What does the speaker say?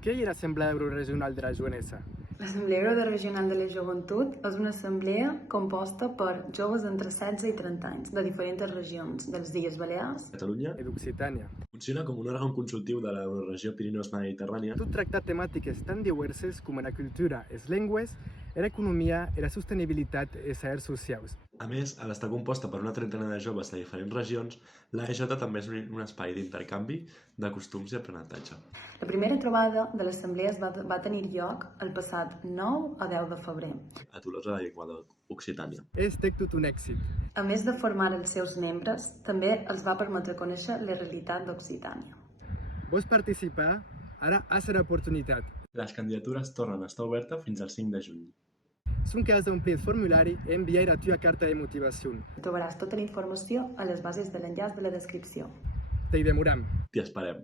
Què hi ha l'Assemblea Euroregional de la Joanesa? L'Assemblea Euroregional de la Joventut és una assemblea composta per joves entre 16 i 30 anys de diferents regions dels Illes Balears, Catalunya I d'Occitània. funciona com un òrgan consultiu de l'Euroregió Pirineus-Mediterrània. Tot tracta temàtiques tan diverses com la cultura, les llengües, l'economia i la sostenibilitat i els afers socials. A més, al estar composta per una trentena de joves de diferents regions, l'AEJ també és un espai d'intercanvi de costums i aprenentatge. La primera trobada de l'assemblea va tenir lloc el passat 9 a 10 de febrer. A Tolosa i Equador, Occitània. És tot un èxit. A més de formar els seus membres, també els va permetre conèixer la realitat d'Occitània. Vols participar? Ara has l'oportunitat. Les candidatures tornen a estar obertes fins al 5 de juny. Sonque has d'omplir el formulari i enviar la teva carta de motivació. Trobaràs tota la informació a les bases de l'enllaç de la descripció. T'hi demoram. T'hi esperem.